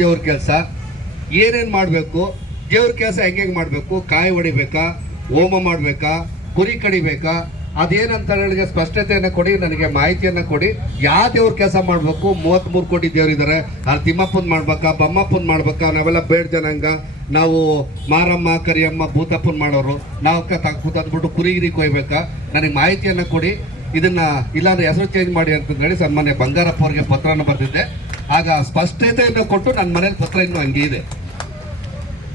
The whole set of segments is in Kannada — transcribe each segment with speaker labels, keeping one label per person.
Speaker 1: ದೇವ್ರ ಕೆಲಸ. ಏನೇನು ಮಾಡಬೇಕು, ದೇವ್ರ ಕೆಲಸ ಹೆಂಗೆ ಮಾಡಬೇಕು, ಕಾಯಿ ಹೊಡಿಬೇಕಾ, ಹೋಮ ಮಾಡಬೇಕಾ, ಕುರಿ ಕಡಿಬೇಕಾ, ಅದೇನಂತ ನನಗೆ ಸ್ಪಷ್ಟತೆಯನ್ನು ಕೊಡಿ, ನನಗೆ ಮಾಹಿತಿಯನ್ನು ಕೊಡಿ. ಯಾವ ದೇವ್ರ ಕೆಲಸ ಮಾಡಬೇಕು ಮೂವತ್ತ್ಮೂರು ಕೋಟಿ ದೇವರಿದ್ದಾರೆ ಅಲ್ಲಿ ತಿಮ್ಮಪ್ಪನ ಮಾಡ್ಬೇಕಾ, ಬಮ್ಮಪ್ಪನ ಮಾಡ್ಬೇಕಾ, ನಾವೆಲ್ಲ ಬೇಡ ಜನಾಂಗ. ನಾವು ಮಾರಮ್ಮ, ಕರಿಯಮ್ಮ, ಭೂತಪ್ಪನ ಮಾಡೋರು. ನಾವು ತಂದ್ಬಿಟ್ಟು ಕುರಿಗಿರಿ ಕೊಯ್ಬೇಕಾ? ನನಗೆ ಮಾಹಿತಿಯನ್ನು ಕೊಡಿ. ಇದನ್ನ ಇಲ್ಲಾಂದ್ರೆ ಹೆಸರು ಚೇಂಜ್ ಮಾಡಿ ಅಂತಂದೇಳಿ ಸನ್ಮಾನ್ಯ ಬಂಗಾರಪ್ಪ ಅವರಿಗೆ ಪತ್ರನ ಬರೆದಿದ್ದೆ. ಆಗ ಸ್ಪಷ್ಟತೆಯನ್ನು ಕೊಟ್ಟು ನನ್ನ ಮನೇಲಿ ಪತ್ರ ಇನ್ನೂ ಹಂಗೆ ಇದೆ.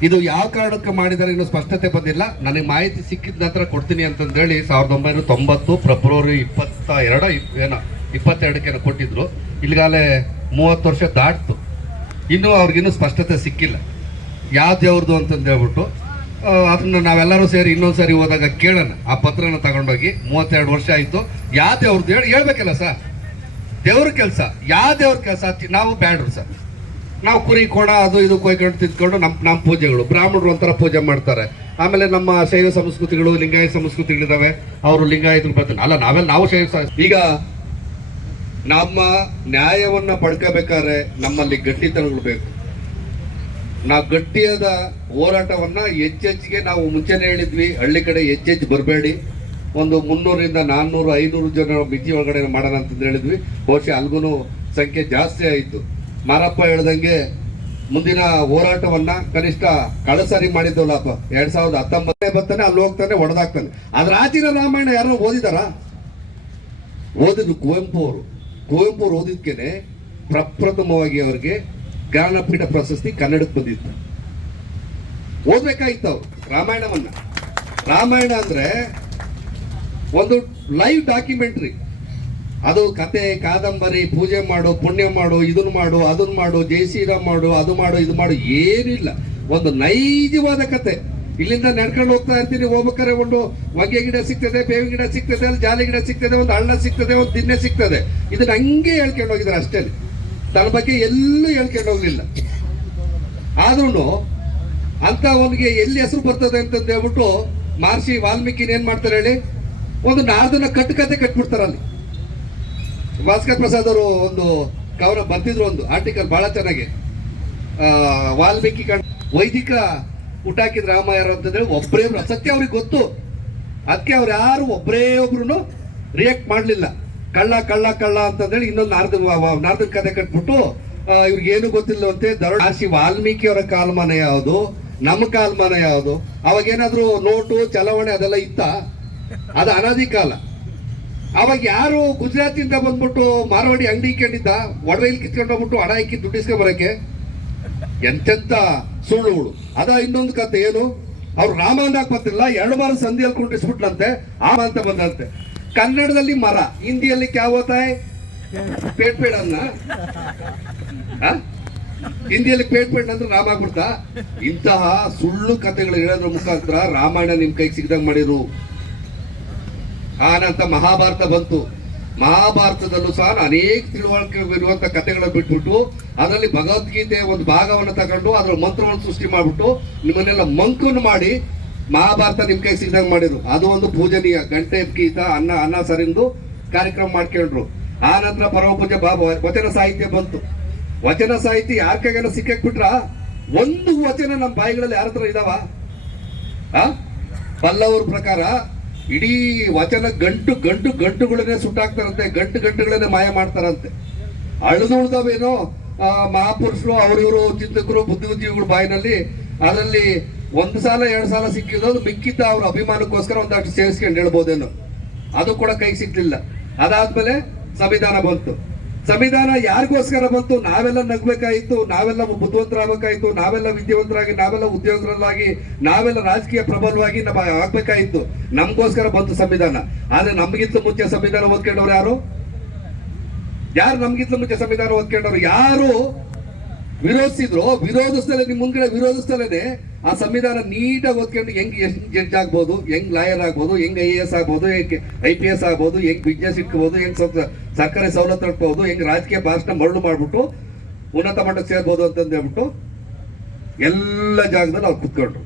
Speaker 1: ಇದು ಯಾವ ಕಾರಣಕ್ಕೆ ಮಾಡಿದರೆ ಇನ್ನು ಸ್ಪಷ್ಟತೆ ಬಂದಿಲ್ಲ. ನನಗೆ ಮಾಹಿತಿ ಸಿಕ್ಕಿದ ನಂತರ ಕೊಡ್ತೀನಿ ಅಂತಂದೇಳಿ ಸಾವಿರದ ಒಂಬೈನೂರ ತೊಂಬತ್ತು ಫೆಬ್ರವರಿ ಇಪ್ಪತ್ತ ಎರಡ ಏನೋ ಇಪ್ಪತ್ತೆರಡಕ್ಕೆ ಕೊಟ್ಟಿದ್ರು. ಇಲ್ಲಿಗಾಲೇ ಮೂವತ್ತು ವರ್ಷ ದಾಟ್ತು. ಇನ್ನೂ ಅವ್ರಿಗಿನ್ನೂ ಸ್ಪಷ್ಟತೆ ಸಿಕ್ಕಿಲ್ಲ. ಯಾವ ಅಂತಂದು ಹೇಳ್ಬಿಟ್ಟು ಅದನ್ನ ನಾವೆಲ್ಲರೂ ಸೇರಿ ಇನ್ನೊಂದು ಸಾರಿ ಹೋದಾಗ ಕೇಳೋಣ. ಆ ಪತ್ರನ ತಗೊಂಡೋಗಿ ಮೂವತ್ತೆರಡು ವರ್ಷ ಆಯಿತು. ಯಾವ ದೇವ್ರದ್ದು ಹೇಳಿ ಹೇಳ್ಬೇಕಲ್ಲ ಸರ್. ದೇವ್ರ ಕೆಲಸ ಯಾವ ದೇವ್ರ ಕೆಲಸ? ನಾವು ಬ್ಯಾಡ್ರು ಸರ್. ನಾವು ಕುರಿ, ಕೋಣ, ಅದು ಇದು ಕೊಯ್ಕೊಂಡು ತಿದ್ಕೊಂಡು ನಮ್ಮ ನಮ್ಮ ಪೂಜೆಗಳು. ಬ್ರಾಹ್ಮಣರು ಒಂಥರ ಪೂಜೆ ಮಾಡ್ತಾರೆ. ಆಮೇಲೆ ನಮ್ಮ ಶೈವ ಸಂಸ್ಕೃತಿಗಳು, ಲಿಂಗಾಯತ ಸಂಸ್ಕೃತಿಗಳಿದ್ದಾವೆ ಅವರು ಲಿಂಗಾಯತರು ಬರ್ತಾರೆ. ಅಲ್ಲ, ನಾವೆಲ್ಲ, ನಾವು ಶೈವ ಈಗ ನಮ್ಮ ನ್ಯಾಯವನ್ನ ಪಡ್ಕೋಬೇಕಾದ್ರೆ ನಮ್ಮಲ್ಲಿ ಗಟ್ಟಿತನಗಳು ಬೇಕು. ನಾವು ಗಟ್ಟಿಯಾದ ಹೋರಾಟವನ್ನ ಹೆಚ್ಚೆಚ್ಚಿಗೆ ನಾವು ಮುಂಚೆನೇ ಹೇಳಿದ್ವಿ. ಹಳ್ಳಿ ಕಡೆ ಹೆಚ್ಚೆಚ್ಚು ಬರಬೇಡಿ. ಒಂದು ಮುನ್ನೂರಿಂದ ನಾನ್ನೂರು, ಐನೂರು ಜನ ಮಿತಿ ಒಳಗಡೆ ಮಾಡೋಣ ಅಂತಂದು ಹೇಳಿದ್ವಿ. ಬಹುಶಃ ಅಲ್ಗೂ ಸಂಖ್ಯೆ ಜಾಸ್ತಿ ಆಯಿತು. ಮಾರಪ್ಪ ಹೇಳ್ದಂಗೆ ಮುಂದಿನ ಹೋರಾಟವನ್ನ ಕನಿಷ್ಠ ಕಳಸರಿ ಮಾಡಿದ್ದವಲ್ಲಪ್ಪ ಎರಡ್ ಸಾವಿರದ ಹತ್ತೊಂಬತ್ತನೇ ಬರ್ತಾನೆ, ಅಲ್ಲಿ ಹೋಗ್ತಾನೆ, ಒಡೆದಾಗ್ತಾನೆ. ಅದ್ರ ಆಚಿನ ರಾಮಾಯಣ ಯಾರೋ ಓದಿದಾರ? ಓದಿದ್ದು ಕುವೆಂಪು ಅವರು. ಕುವೆಂಪು ಅವರು ಓದಿದ್ಕೇನೆ ಪ್ರಪ್ರಥಮವಾಗಿ ಅವರಿಗೆ ಜ್ಞಾನಪೀಠ ಪ್ರಶಸ್ತಿ ಕನ್ನಡಕ್ಕೆ ಬಂದಿತ್ತು. ಓದ್ಬೇಕಾಗಿತ್ತು ಅವ್ರು ರಾಮಾಯಣವನ್ನ. ರಾಮಾಯಣ ಅಂದ್ರೆ ಒಂದು ಲೈವ್ ಡಾಕ್ಯುಮೆಂಟ್ರಿ ಅದು ಕತೆ, ಕಾದಂಬರಿ, ಪೂಜೆ ಮಾಡು, ಪುಣ್ಯ ಮಾಡು ಇದನ್ನು ಮಾಡು ಅದನ್ನ ಮಾಡು, ಜೈ ಶ್ರೀರಾಮ್ ಮಾಡು, ಅದು ಮಾಡು, ಇದು ಮಾಡು, ಏನಿಲ್ಲ. ಒಂದು ನೈಜವಾದ ಕತೆ. ಇಲ್ಲಿಂದ ನಡ್ಕೊಂಡು ಹೋಗ್ತಾ ಇರ್ತೀನಿ, ಹೋಗ್ಬೇಕಾದ್ರೆ ಒಂದು ಹೊಗೆ ಗಿಡ ಸಿಗ್ತದೆ, ಬೇವಿನ ಗಿಡ ಸಿಗ್ತದೆ, ಅಲ್ಲಿ ಜಾಲಿ ಗಿಡ ಸಿಗ್ತದೆ, ಒಂದು ಅಣ್ಣ ಸಿಗ್ತದೆ, ಒಂದು ದಿನ್ನೆ ಸಿಗ್ತದೆ. ಇದನ್ನ ಹಂಗೆ ಹೇಳ್ಕೊಂಡು ಹೋಗಿದ್ರೆ ಅಷ್ಟೇ. ತನ್ನ ಬಗ್ಗೆ ಎಲ್ಲೂ ಹೇಳ್ಕೊಂಡು ಹೋಗ್ಲಿಲ್ಲ. ಆದ್ರೂ ಅಂತ ಅವನಿಗೆ ಎಲ್ಲಿ ಹೆಸರು ಬರ್ತದೆ ಅಂತಂದು ಹೇಳ್ಬಿಟ್ಟು ಮಹರ್ಷಿ ವಾಲ್ಮೀಕಿನ ಏನ್ ಮಾಡ್ತಾರೆ ಹೇಳಿ? ಒಂದು ನಾಲ್ದನ್ನ ಕಟ್ಟು ಕತೆ ಕಟ್ಬಿಡ್ತಾರೆ ಅಲ್ಲಿ ಭಾಸ್ಕರ್ ಪ್ರಸಾದ್ ಅವರು ಒಂದು ಕವನ ಬರ್ತಿದ್ರು ಒಂದು ಆರ್ಟಿಕಲ್ ಬಹಳ ಚೆನ್ನಾಗಿ. ವಾಲ್ಮೀಕಿ ಕಂಡ ವೈದಿಕ ಹುಟ್ಟಾಕಿದ ರಾಮ ಯಾರು ಅಂತಂದ್ರೆ ಒಬ್ಬರೇ ಸತ್ಯ ಅವ್ರಿಗೆ ಗೊತ್ತು. ಅದಕ್ಕೆ ಅವ್ರು ಯಾರು ಒಬ್ಬರೇ ಒಬ್ರು ರಿಯಾಕ್ಟ್ ಮಾಡಲಿಲ್ಲ. ಕಳ್ಳ ಕಳ್ಳ ಕಳ್ಳ ಅಂತಂದೇಳಿ ಇನ್ನೊಂದು ನಾರ್ದ ನಾರ್ದನ್ ಕತೆ ಕಟ್ಬಿಟ್ಟು ಏನು ಗೊತ್ತಿಲ್ಲವಂತೆ ದರೋಡ ವಾಲ್ಮೀಕಿ ಅವರ ಕಾಲಮಾನ ಯಾವುದು, ನಮ್ಮ ಕಾಲಮಾನ ಯಾವುದು, ಅವಾಗ ಏನಾದ್ರು ನೋಟು, ಚಲಾವಣೆ ಅದೆಲ್ಲ ಇತ್ತ? ಅದು ಅನಾದಿ ಕಾಲ. ಅವಾಗ ಯಾರು ಗುಜರಾತಿಂದ ಬಂದ್ಬಿಟ್ಟು ಮಾರವಾಡಿ ಅಂಗಡಿ ಇಕ್ಕೊಂಡಿದ್ದ, ಒಡವೆಲ್ ಕಿತ್ಕೊಂಡು ಹೋಗ್ಬಿಟ್ಟು ಹಣ ಇಕ್ಕಿ ದುಡ್ಡಿಸ್ಕೊ ಬರೋಕೆ? ಎಂತೆಂತ ಸುಳ್ಳುಗಳು ಅದ ಇನ್ನೊಂದು ಕತೆ ಏನು? ಅವ್ರು ರಾಮ ಅಂದಾಕ್ ಬರ್ತಿಲ್ಲ ಎರಡು ಬಾರ ಸಂಧಿಯಲ್ಲಿ ಕುಂಟಿಸ್ಬಿಟ್ಲಂತೆ ಆಮ ಅಂತ ಬಂದಂತೆ. ಕನ್ನಡದಲ್ಲಿ ಮರ, ಹಿಂದಿಯಲ್ಲಿ ಕ್ಯಾವತಾಯ್, ಪೇಟ್ ಪೇಡ್ ಹಿಂದಿಯಲ್ಲಿ ಪೇಟ್ ಪೇಟ್ ಅಂದ್ರೆ ರಾಮ ಆಗ್ಬಿಡ್ತಾ? ಇಂತಹ ಸುಳ್ಳು ಕಥೆಗಳು ಹೇಳೋದ್ರ ಮುಖಾಂತರ ರಾಮಾಯಣ ನಿಮ್ ಕೈಗೆ ಸಿಗ್ದಂಗ್ ಮಾಡಿರು ಆನಂತರ ಮಹಾಭಾರತ ಬಂತು. ಮಹಾಭಾರತದಲ್ಲೂ ಸಹ ಅನೇಕ ತಿಳುವಳಿಕೆ ಇರುವಂತ ಕಥೆಗಳನ್ನು ಬಿಟ್ಬಿಟ್ಟು, ಅದರಲ್ಲಿ ಭಗವದ್ಗೀತೆ ಒಂದು ಭಾಗವನ್ನು ತಗೊಂಡು ಅದರ ಮಂತ್ರವನ್ನು ಸೃಷ್ಟಿ ಮಾಡಿಬಿಟ್ಟು ನಿಮ್ಮನ್ನೆಲ್ಲ ಮಂಕನ್ನು ಮಾಡಿ ಮಹಾಭಾರತ ನಿಮ್ ಕೈ ಸಿಗ್ದಂಗೆ ಮಾಡಿದ್ರು. ಅದು ಒಂದು ಪೂಜನೀಯ ಗಂಟೆ, ಗೀತ, ಅನ್ನ ಅನ್ನ ಸರಿಂದು ಕಾರ್ಯಕ್ರಮ ಮಾಡ್ಕೊಂಡ್ರು. ಆ ನಂತರ ಪರಮಪೂಜೆ ಬಾಬಾ ವಚನ ಸಾಹಿತ್ಯ ಬಂತು. ವಚನ ಸಾಹಿತ್ಯ ಯಾರ ಕೈಗೆಲ್ಲ ಸಿಕ್ಕಕ್ ಒಂದು ವಚನ ನಮ್ಮ ಬಾಯಿಗಳಲ್ಲಿ ಯಾರ ಹತ್ರ ಇದಾವ? ಪಲ್ಲವ್ರ ಪ್ರಕಾರ ಇಡೀ ವಚನ ಗಂಟು ಗಂಟು ಗಂಟುಗಳನ್ನೇ ಸುಟ್ಟಾಕ್ತಾರಂತೆ, ಗಂಟು ಗಂಟುಗಳನ್ನೇ ಮಾಯ ಮಾಡ್ತಾರಂತೆ. ಅಳಿದುಳ್ದವೇನೋ ಮಹಾಪುರುಷರು, ಅವರಿವರು ಚಿಂತಕರು, ಬುದ್ಧಿಜೀವಿಗಳು ಬಾಯಿನಲ್ಲಿ, ಅದರಲ್ಲಿ ಒಂದು ಸಾಲ, ಎರಡು ಸಾಲ ಸಿಕ್ಕಿದ್ದು ಮಿಕ್ಕಿದ್ದ ಅವ್ರ ಅಭಿಮಾನಕ್ಕೋಸ್ಕರ ಒಂದಷ್ಟು ಸೇರಿಸ್ಕೊಂಡು ಹೇಳ್ಬೋದೇನೋ. ಅದು ಕೂಡ ಕೈಗೆ ಸಿಕ್ಲಿಲ್ಲ. ಅದಾದ್ಮೇಲೆ ಸಂವಿಧಾನ ಬಂತು. ಸಂವಿಧಾನ ಯಾರಿಗೋಸ್ಕರ ಬಂತು? ನಾವೆಲ್ಲ ನಗ್ಬೇಕಾಯಿತು, ನಾವೆಲ್ಲ ಬುದ್ಧಿವಂತರಾಗಬೇಕಾಯಿತು, ನಾವೆಲ್ಲ ವಿದ್ಯಾವಂತರಾಗಿ, ನಾವೆಲ್ಲ ಉದ್ಯೋಗಗಳಾಗಿ ನಾವೆಲ್ಲ ರಾಜಕೀಯ ಪ್ರಬಲವಾಗಿ ನಮ್ಮ ಆಗ್ಬೇಕಾಯಿತು. ನಮ್ಗೋಸ್ಕರ ಬಂತು ಸಂವಿಧಾನ. ಆದ್ರೆ ನಮಗಿಂತ ಮುಂಚೆ ಸಂವಿಧಾನ ಓದ್ಕೊಂಡವ್ರು ಯಾರು? ಯಾರು ನಮ್ಗಿಂತ ಮುಂಚೆ ಸಂವಿಧಾನ ಓದ್ಕೊಂಡವ್ರು? ಯಾರು? ವಿರೋಧಿಸಿದ್ರು. ವಿರೋಧಿಸ್ತಲೇ ನಿಮ್ ಮುಂದ್ಗಡೆ ವಿರೋಧಿಸ್ತಲೇನೆ ಆ ಸಂವಿಧಾನ ನೀಟಾಗಿ ಓದ್ಕೊಂಡು ಹೆಂಗ್ ಜಡ್ಜ್ ಆಗ್ಬೋದು, ಹೆಂಗ್ ಲಾಯರ್ ಆಗ್ಬೋದು, ಹೆಂಗ್ ಐ ಎ ಎಸ್ ಆಗ್ಬೋದು, ಹೆಂಗ್ ಐ ಪಿ ಎಸ್ ಆಗ್ಬೋದು, ಹೆಂಗ್ ಬಿಸ್ನೆಸ್ ಇಟ್ಕೋಬಹುದು ಹೆಂಗ್ ಸರ್ಕಾರಿ ಸವಲತ್ತು ಇಟ್ಕೋಬಹುದು ಹೆಂಗ್ ರಾಜಕೀಯ ಭಾಷಣ ಮರಳು ಮಾಡ್ಬಿಟ್ಟು ಉನ್ನತ ಮಟ್ಟಕ್ಕೆ ಸೇರ್ಬೋದು ಅಂತಂದು ಹೇಳ್ಬಿಟ್ಟು ಎಲ್ಲ ಜಾಗದಲ್ಲಿ ಅವ್ರು ಕುತ್ಕೊಂಡ್ರು.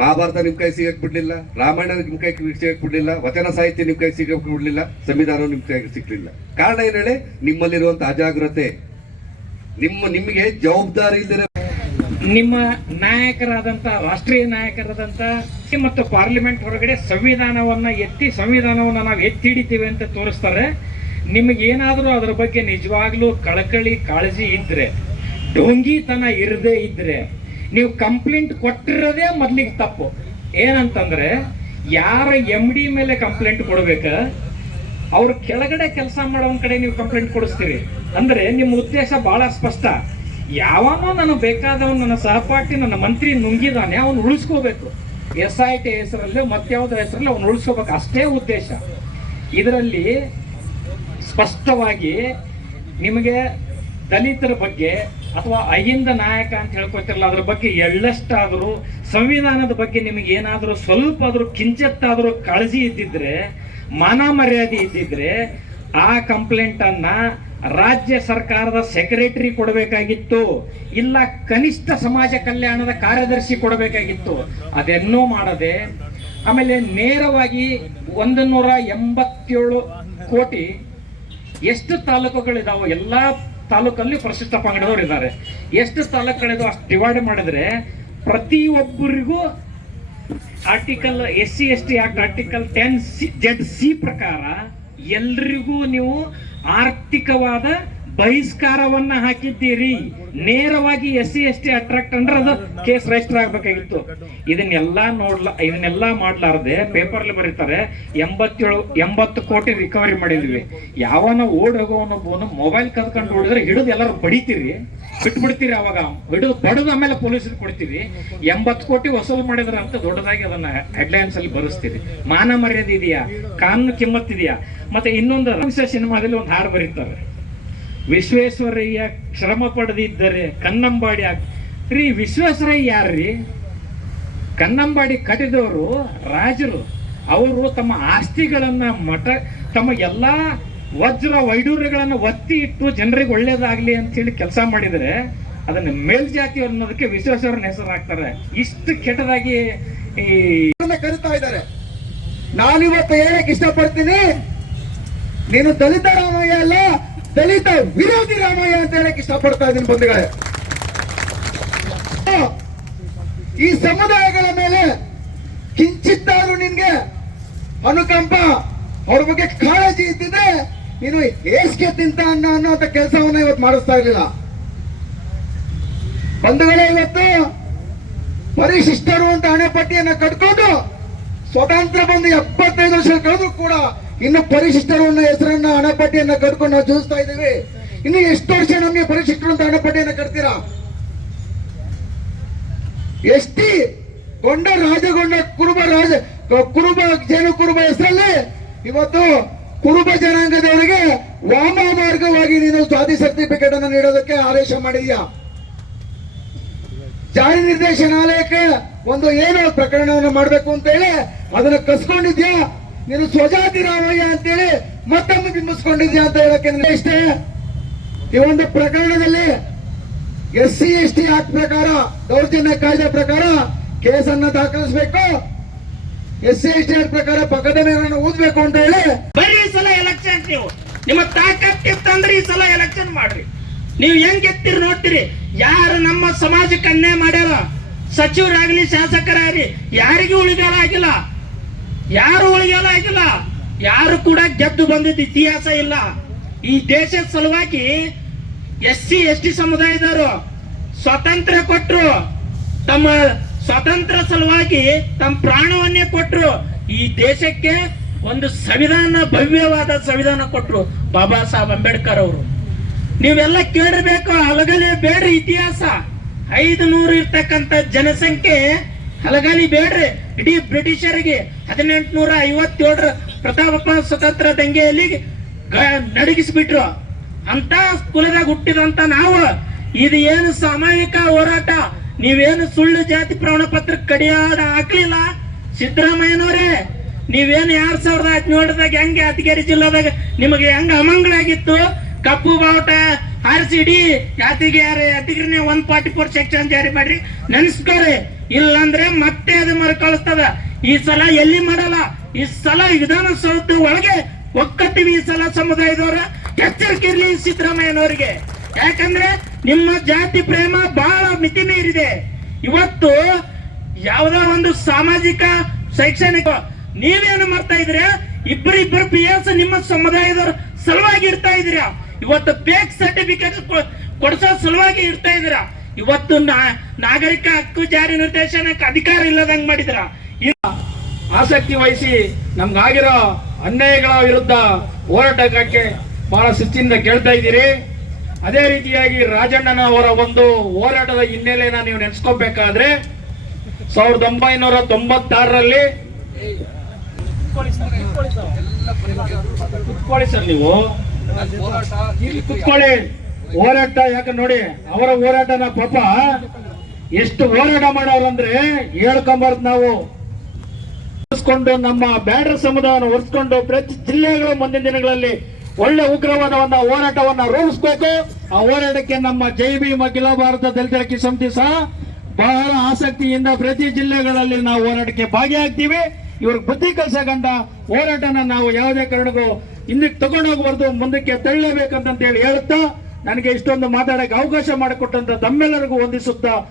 Speaker 1: ಮಹಾಭಾರತ ನಿಮ್ ಕೈ ಸಿಗಕ್ ಬಿಡ್ಲಿಲ್ಲ ರಾಮಾಯಣ ನಿಮ್ ಕೈ ಸಿಗಕ್ ಬಿಡ್ಲಿಲ್ಲ ವಚನ ಸಾಹಿತ್ಯ ನಿಮ್ ಕೈ ಸಿಗಕ್ ಬಿಡ್ಲಿಲ್ಲ ಸಂವಿಧಾನ ನಿಮ್ ಕೈ ಸಿಗ್ಲಿಲ್ಲ. ಕಾರಣ ಏನ್ ಹೇಳಿ? ನಿಮ್ಮಲ್ಲಿರುವಂತ ಅಜಾಗ್ರತೆ. ನಿಮ್ಮ ನಿಮಗೆ ಜವಾಬ್ದಾರಿ ಇಲ್ಲದೆ
Speaker 2: ನಿಮ್ಮ ನಾಯಕರಾದಂಥ ರಾಷ್ಟ್ರೀಯ ನಾಯಕರಾದಂಥ ಮತ್ತು ಪಾರ್ಲಿಮೆಂಟ್ ಹೊರಗಡೆ ಸಂವಿಧಾನವನ್ನ ಎತ್ತಿ, ಸಂವಿಧಾನವನ್ನ ನಾವು ಎತ್ತಿ ಹಿಡಿತೀವಿ ಅಂತ ತೋರಿಸ್ತಾರೆ. ನಿಮಗೆ ಏನಾದರೂ ಅದ್ರ ಬಗ್ಗೆ ನಿಜವಾಗ್ಲೂ ಕಳಕಳಿ, ಕಾಳಜಿ ಇದ್ರೆ, ಡೋಂಗಿತನ ಇರದೇ ಇದ್ರೆ, ನೀವು ಕಂಪ್ಲೇಂಟ್ ಕೊಟ್ಟಿರೋದೇ ಮೊದ್ಲಿಗೆ ತಪ್ಪು. ಏನಂತಂದ್ರೆ, ಯಾರ ಎಂ ಡಿ ಮೇಲೆ ಕಂಪ್ಲೇಂಟ್ ಕೊಡಬೇಕು, ಅವ್ರ ಕೆಳಗಡೆ ಕೆಲಸ ಮಾಡೋನ್ ಕಡೆ ನೀವು ಕಂಪ್ಲೇಂಟ್ ಕೊಡಿಸ್ತೀರಿ. ಅಂದ್ರೆ ನಿಮ್ಮ ಉದ್ದೇಶ ಬಹಳ ಸ್ಪಷ್ಟ. ಯಾವನೋ ನನಗೆ ಬೇಕಾದವನು ನನ್ನ ಸಹಪಾಠಿ, ನನ್ನ ಮಂತ್ರಿ ನುಂಗಿದಾನೆ, ಅವನು ಉಳಿಸ್ಕೋಬೇಕು. ಎಸ್ ಐ ಟಿ ಹೆಸರಲ್ಲಿ, ಮತ್ಯಾವುದೋ ಹೆಸರಲ್ಲಿ ಅವನು ಉಳಿಸ್ಕೋಬೇಕು. ಅಷ್ಟೇ ಉದ್ದೇಶ. ಇದರಲ್ಲಿ ಸ್ಪಷ್ಟವಾಗಿ ನಿಮಗೆ ದಲಿತರ ಬಗ್ಗೆ ಅಥವಾ ಅಹಿಂದ ನಾಯಕ ಅಂತ ಹೇಳ್ಕೊತಿರಲ್ಲ ಅದ್ರ ಬಗ್ಗೆ ಎಳ್ಳಷ್ಟಾದರೂ, ಸಂವಿಧಾನದ ಬಗ್ಗೆ ನಿಮಗೆ ಏನಾದರೂ ಸ್ವಲ್ಪ ಆದರೂ ಕಿಂಚತ್ತಾದರೂ ಕಾಳಜಿ ಇದ್ದಿದ್ರೆ ಮಾನ ಮರ್ಯಾದೆ ಇದ್ದಿದ್ರೆ, ಆ ಕಂಪ್ಲೇಂಟನ್ನು ರಾಜ್ಯ ಸರ್ಕಾರದ ಸೆಕ್ರೆಟರಿ ಕೊಡಬೇಕಾಗಿತ್ತು, ಇಲ್ಲ ಕನಿಷ್ಠ ಸಮಾಜ ಕಲ್ಯಾಣದ ಕಾರ್ಯದರ್ಶಿ ಕೊಡಬೇಕಾಗಿತ್ತು, ಅದೆನ್ನೂ ಮಾಡದೆ, ಆಮೇಲೆ ನೇರವಾಗಿ ಒಂದು ನೂರ ಎಂಬತ್ತೇಳು ಕೋಟಿ ಎಷ್ಟು ತಾಲೂಕುಗಳಿದಾವೆ, ಎಲ್ಲ ತಾಲೂಕಲ್ಲಿ ಪ್ರಶಸ್ತ ಪಂಗಡದವ್ರು ಇದ್ದಾರೆ. ಎಷ್ಟು ತಾಲೂಕುಗಳಿದಾವೆ ಅಷ್ಟು ಡಿವೈಡ್ ಮಾಡಿದ್ರೆ ಪ್ರತಿಯೊಬ್ಬರಿಗೂ article S C S T act article ten C Z C ಪ್ರಕಾರ ಎಲ್ರಿಗೂ ನೀವು ಆರ್ಥಿಕವಾದ ಬಹಿಷ್ಕಾರವನ್ನ ಹಾಕಿದ್ದೀರಿ. ನೇರವಾಗಿ ಎಸ್ ಸಿ ಎಸ್ ಟಿ ಅಟ್ರಾಕ್ಟ್ ಅಂದ್ರೆ ಅದು ಕೇಸ್ ರಿಜಿಸ್ಟರ್ ಆಗ್ಬೇಕಾಗಿತ್ತು. ಇದನ್ನೆಲ್ಲ ನೋಡ್ಲ, ಇದನ್ನೆಲ್ಲ ಮಾಡ್ಲಾರ್ದೆ ಪೇಪರ್ಲಿ ಬರೀತಾರೆ, ಎಂಬತ್ತೇಳು, ಎಂಬತ್ತು ಕೋಟಿ ರಿಕವರಿ ಮಾಡಿದ್ವಿ. ಯಾವನ ಓಡ್ ಹೋಗೋವನೊಬ್ಬನು ಮೊಬೈಲ್ ಕದ್ಕೊಂಡು ಓಡಿದ್ರೆ ಹಿಡಿದು ಎಲ್ಲರೂ ಬಡಿತೀರಿ. ಬಿಟ್ಬಿಡ್ತೀರಿ ಅವಾಗ. ಹಿಡಿದು ಬಡದು ಆಮೇಲೆ ಪೊಲೀಸರಿಗೆ ಕೊಡ್ತೀವಿ. ಎಂಬತ್ತು ಕೋಟಿ ವಸೂಲು ಮಾಡಿದ್ರ ಅಂತ ದೊಡ್ಡದಾಗಿ ಅದನ್ನ ಹೆಡ್ಲೈನ್ಸ್ ಅಲ್ಲಿ ಬರೆಸ್ತೀರಿ. ಮಾನ ಮರ್ಯಾದೆ ಇದೆಯಾ? ಕಾನೂನು ಕಿಮ್ಮತ್ತಿದೆಯಾ ಮತ್ತೆ ಇನ್ನೊಂದು ಸಿನಿಮಾದಲ್ಲಿ ಒಂದು ಹಾಡು ಬರೀತಾರೆ. ವಿಶ್ವೇಶ್ವರಯ್ಯ ಶ್ರಮ ಪಡೆದಿದ್ದರೆ ಕನ್ನಂಬಾಡಿ ರೀ, ವಿಶ್ವೇಶ್ವರಯ್ಯ ಯಾರ್ರಿ? ಕನ್ನಂಬಾಡಿ ಕಟ್ಟಿದವರು ರಾಜರು. ಅವರು ತಮ್ಮ ಆಸ್ತಿಗಳನ್ನ ಮಠ ತಮ್ಮ ಎಲ್ಲಾ ವಜ್ರ ವೈಡೂರ್ಯಗಳನ್ನ ಒತ್ತಿ ಇಟ್ಟು ಜನರಿಗೆ ಒಳ್ಳೇದಾಗ್ಲಿ ಅಂತ ಹೇಳಿ ಕೆಲಸ ಮಾಡಿದರೆ ಅದನ್ನ ಮೇಲ್ಜಾತಿ ಅನ್ನೋದಕ್ಕೆ ವಿಶ್ವೇಶ್ವರನ ಹೆಸರು ಹಾಕ್ತಾರೆ ಇಷ್ಟು ಕೆಟ್ಟದಾಗಿ ಈ
Speaker 3: ಕರಿತಾ ಇದ್ದಾರೆ. ನಾನಿವತ್ತು ಹೇಳಕ್ ಇಷ್ಟಪಡ್ತೀನಿ. ನೀನು ದಲಿತ ರಾಮಯ್ಯ ಅಲ್ಲ, ದಲಿತ ವಿರೋಧಿ ರಾಮಯ್ಯ ಅಂತ ಹೇಳಕ್ ಇಷ್ಟಪಡ್ತಾ ಇದ್ದೀನಿ ಬಂಧುಗಳೇ. ಈ ಸಮುದಾಯಗಳ ಮೇಲೆ ಕಿಂಚಿತ್ತಾದ್ರೂ ನಿನ್ಗೆ ಅನುಕಂಪ, ಅವ್ರ ಬಗ್ಗೆ ಕಾಳಜಿ ಇದ್ದಿದ್ರೆ ನೀನು ಏಷ್ಗೆ ತಿಂತ ಅನ್ನ ಅನ್ನೋಂಥ ಕೆಲಸವನ್ನ ಇವತ್ತು ಮಾಡಿಸ್ತಾ ಇರಲಿಲ್ಲ. ಬಂಧುಗಳೇ, ಇವತ್ತು ಪರಿಶಿಷ್ಟರು ಅಂತ ಹಣೆಪಟ್ಟಿಯನ್ನ ಕಟ್ಕೊಂಡು ಸ್ವತಂತ್ರ ಬಂದು ಎಪ್ಪತ್ತೈದು ವರ್ಷ ಕಳೆದ್ರು ಕೂಡ ಇನ್ನು ಪರಿಶಿಷ್ಟರು ಅನ್ನೋ ಹೆಸರನ್ನ ಹಣೆಪಟ್ಟಿಯನ್ನ ಕಟ್ಕೊಂಡು ನಾವು ಜೂಸ್ತಾ ಇದ್ದೀವಿ. ಇನ್ನು ಎಷ್ಟು ವರ್ಷ ನಮಗೆ ಪರಿಶಿಷ್ಟರು ಅಂತ ಹಣೆಪಟ್ಟಿಯನ್ನ ಕಟ್ತೀರಾ? ಎಷ್ಟಿ? ಗೊಂಡ ರಾಜಗೊಂಡ ಕುರುಬ ರಾಜ ಕುರುಬ, ಜೇನು ಕುರುಬ ಹೆಸರಲ್ಲಿ ಇವತ್ತು ಕುರುಬ ಜನಾಂಗದವರಿಗೆ ವಾಮ ಮಾರ್ಗವಾಗಿ ನೀನು ಜಾತಿ ಸರ್ಟಿಫಿಕೇಟ್ ಅನ್ನು ನೀಡೋದಕ್ಕೆ ಆದೇಶ ಮಾಡಿದ್ಯಾ? ಜಾರಿ ನಿರ್ದೇಶನಾಲಯಕ್ಕೆ ಒಂದು ಏನೋ ಪ್ರಕರಣವನ್ನು ಮಾಡಬೇಕು ಅಂತ ಹೇಳಿ ಅದನ್ನ ಕಸ್ಕೊಂಡಿದ್ಯಾ? ನೀನು ಸ್ವಜಾತಿ ರಾಮಯ್ಯ ಅಂತೇಳಿ ಮತ್ತೊಮ್ಮೆ ಬಿಂಬಿಸ್ಕೊಂಡಿದ್ಯಾ ಅಂತ ಹೇಳಕ್ಕೆ ಇಷ್ಟೇ? ಈ ಒಂದು ಪ್ರಕರಣದಲ್ಲಿ S C S T act ಪ್ರಕಾರ, ದೌರ್ಜನ್ಯ ಕಾಯ್ದೆ ಪ್ರಕಾರ ಕೇಸನ್ನ ದಾಖಲಿಸಬೇಕು. S C S T act ಪ್ರಕಾರ ಊದಬೇಕು ಊದ್ಬೇಕು ಅಂತ ಹೇಳಿ
Speaker 4: ಬರ್ರಿ ಈ ಸಲ ಎಲೆಕ್ಷನ್ ನೀವು. ನಿಮ್ಮ ತಾಕತ್ತಿತ್ತಂದ್ರೆ ಈ ಸಲ ಎಲೆಕ್ಷನ್ ಮಾಡ್ರಿ. ನೀವು ಹೆಂಗ್ ಎತ್ತಿರಿ ನೋಡ್ತೀರಿ? ಯಾರು ನಮ್ಮ ಸಮಾಜಕ್ಕೆ ಅನ್ಯಾಯ ಮಾಡ್ಯಾರ? ಸಚಿವರಾಗ್ಲಿ, ಶಾಸಕರಾಗ್ಲಿ, ಯಾರಿಗೂ ಉಳಿಗಾಲ ಆಗಿಲ್ಲ. ಯಾರು ಉಳಿಗಾಲ ಆಗಿಲ್ಲ? ಯಾರು ಕೂಡ ಗೆದ್ದು ಬಂದಿದ್ದ ಇತಿಹಾಸ ಇಲ್ಲ. ಈ ದೇಶದ ಸಲುವಾಗಿ ಎಸ್ ಸಿ ಎಸ್ ಟಿ ಸಮುದಾಯದವರು ಸ್ವಾತಂತ್ರ್ಯ ಕೊಟ್ರು. ತಮ್ಮ ಸ್ವಾತಂತ್ರ್ಯ ಸಲುವಾಗಿ ತಮ್ಮ ಪ್ರಾಣವನ್ನೇ ಕೊಟ್ಟರು ಈ ದೇಶಕ್ಕೆ ಒಂದು ಸಂವಿಧಾನ, ಭವ್ಯವಾದ ಸಂವಿಧಾನ ಕೊಟ್ಟರು ಬಾಬಾ ಸಾಹೇಬ್ ಅಂಬೇಡ್ಕರ್ ಅವರು. ನೀವೆಲ್ಲ ಕೇಳಿರ್ಬೇಕು, ಹಲಗಲಿ ಬೇಡ್ರಿ ಇತಿಹಾಸ. ಐದು ನೂರು ಇರ್ತಕ್ಕಂಥ ಜನಸಂಖ್ಯೆ ಹಲಗಲಿ ಬೇಡ್ರಿ. ಇಡೀ ಬ್ರಿಟಿಷರಿಗೆ ಹದಿನೆಂಟು ನೂರ ಐವತ್ತೇಳರ ಪ್ರತಾಪ ಸ್ವತಂತ್ರ ದಂಗೆಯಲ್ಲಿ ನಡಗಿಸ್ಬಿಟ್ರು. ಅಂತ ಕುಲದಾಗ ಹುಟ್ಟಿದಂತ ನಾವು, ಇದು ಏನು ಸಾಮಾಜಿಕ ಹೋರಾಟ? ನೀವೇನು ಸುಳ್ಳು ಜಾತಿ ಪ್ರಮಾಣ ಪತ್ರ ಕಡಿಯಾದ ಹಾಕ್ಲಿಲ್ಲ? ಸಿದ್ದರಾಮಯ್ಯನವರೇ ನೀವೇನು ಎರಡ್ ಸಾವಿರದ ಹದಿನೇಳದಾಗ ಹೆಂಗೆ ಯಾದಗಿರಿ ಜಿಲ್ಲಾದಾಗ ನಿಮಗೆ ಹೆಂಗ ಅಮಂಗಳಾಗಿತ್ತು ಕಪ್ಪು ಬಾವುಟ ಆರಿಸಿ ಇಡೀ ಯಾದಗಿರಿ, ಯಾದಗಿರಿನೇ ಒನ್ ಫಾರ್ಟಿ ಫೋರ್ ಸೆಕ್ಷನ್ ಜಾರಿ ಮಾಡ್ರಿ. ನೆನ್ಸ್ಕೋರಿ. ಇಲ್ಲಂದ್ರೆ ಮತ್ತೆ ಅದು ಮರುಕಳಿಸ್ತದ ಈ ಸಲ ಎಲ್ಲಿ ಮಾಡಲ್ಲ? ಈ ಸಲ ವಿಧಾನಸೌಧ ಒಳಗೆ ಒಕ್ಕಟ್ಟಿವಿ ಈ ಸಲ ಸಮುದಾಯದವರ. ಎಚ್ಚರಿಕೆ ಇರ್ಲಿ ಸಿದ್ದರಾಮಯ್ಯನವರಿಗೆ. ಯಾಕಂದ್ರೆ ನಿಮ್ಮ ಜಾತಿ ಪ್ರೇಮ ಬಹಳ ಮಿತಿ ಮೀರಿದೆ ಇವತ್ತು ಯಾವುದೋ ಒಂದು ಸಾಮಾಜಿಕ, ಶೈಕ್ಷಣಿಕ ನೀವೇನು ಮಾಡ್ತಾ ಇದ್ರೆ ಇಬ್ಬರಿಬ್ಬರು ಪಿ ಎಸ್ ನಿಮ್ಮ ಸಮುದಾಯದವ್ರ ಸಲುವಾಗಿ ಇರ್ತಾ ಇದ್ದೀರಾ? ಇವತ್ತು ಬೇಕ್ ಸರ್ಟಿಫಿಕೇಟ್ ಕೊಡಿಸೋ ಸಲುವಾಗಿ ಇರ್ತಾ ಇದೀರ ಇವತ್ತು ನಾಗರಿಕ ಹಕ್ಕು ಜಾರಿ ನಿರ್ದೇಶನಕ್ಕೆ ಅಧಿಕಾರ ಇಲ್ಲದಂಗ್ ಮಾಡಿದ್ರ
Speaker 5: ಆಸಕ್ತಿ ವಹಿಸಿ ನಮ್ಗಾಗಿರೋ ಅನ್ಯಾಯಗಳ ವಿರುದ್ಧ ಹೋರಾಟಕ್ಕೆ ಬಹಳ ಶಿಸ್ತಿಂದ ಕೇಳ್ತಾ ಇದ್ದೀರಿ. ಅದೇ ರೀತಿಯಾಗಿ ರಾಜಣ್ಣನ ಅವರ ಒಂದು ಹೋರಾಟದ ಹಿನ್ನೆಲೆನ ನೀವು ನೆನೆಸ್ಕೋಬೇಕಾದ್ರೆ ಸಾವಿರದ ಒಂಬೈನೂರ ತೊಂಬತ್ತಾರರಲ್ಲಿ ಕುತ್ಕೊಳ್ಳಿ ಸರ್ ನೀವು. ಕುತ್ಕೊಳ್ಳಿ. ಹೋರಾಟ ಯಾಕೆ ನೋಡಿ, ಅವರ ಹೋರಾಟನ ಪಾಪ ಎಷ್ಟು ಹೋರಾಟ ಮಾಡೋರಂದ್ರೆ ಹೇಳ್ಕೊಂಬಾರ್ದು ನಾವು. ನಮ್ಮ ಬ್ಯಾಡರ್ ಸಮುದಾಯವನ್ನು ಒರೆಸ್ಕೊಂಡು ಪ್ರತಿ ಜಿಲ್ಲೆಗಳು ಮುಂದಿನ ದಿನಗಳಲ್ಲಿ ಒಳ್ಳೆ ಉಗ್ರವಾದವನ್ನ, ಹೋರಾಟವನ್ನ ರೂಪಿಸ್ಬೇಕು ಆ ಹೋರಾಟಕ್ಕೆ ನಮ್ಮ ಜೈ ಭೀಮ್ ಅಖಿಲ ಭಾರತ ದಲಿತ ಸಮಿತಿ ಸಹ ಬಹಳ ಆಸಕ್ತಿಯಿಂದ ಪ್ರತಿ ಜಿಲ್ಲೆಗಳಲ್ಲಿ ನಾವು ಹೋರಾಟಕ್ಕೆ ಭಾಗಿಯಾಗ್ತೀವಿ. ಇವ್ರಿಗೆ ಬುದ್ಧಿ ಕಲ್ಸಕಂತ ಹೋರಾಟನ ನಾವು ಯಾವುದೇ ಕಾರಣಕ್ಕೂ ಹಿಂದಕ್ಕೆ ತಗೊಂಡು ಹೋಗಬಾರ್ದು ಮುಂದಕ್ಕೆ ಹೇಳಿ ಹೇಳುತ್ತಾ, ನನಗೆ ಇಷ್ಟೊಂದು ಮಾತಾಡಕ್ಕೆ ಅವಕಾಶ ಮಾಡಿಕೊಟ್ಟಂತ ತಮ್ಮೆಲ್ಲರಿಗೂ ವಂದಿಸುತ್ತಾ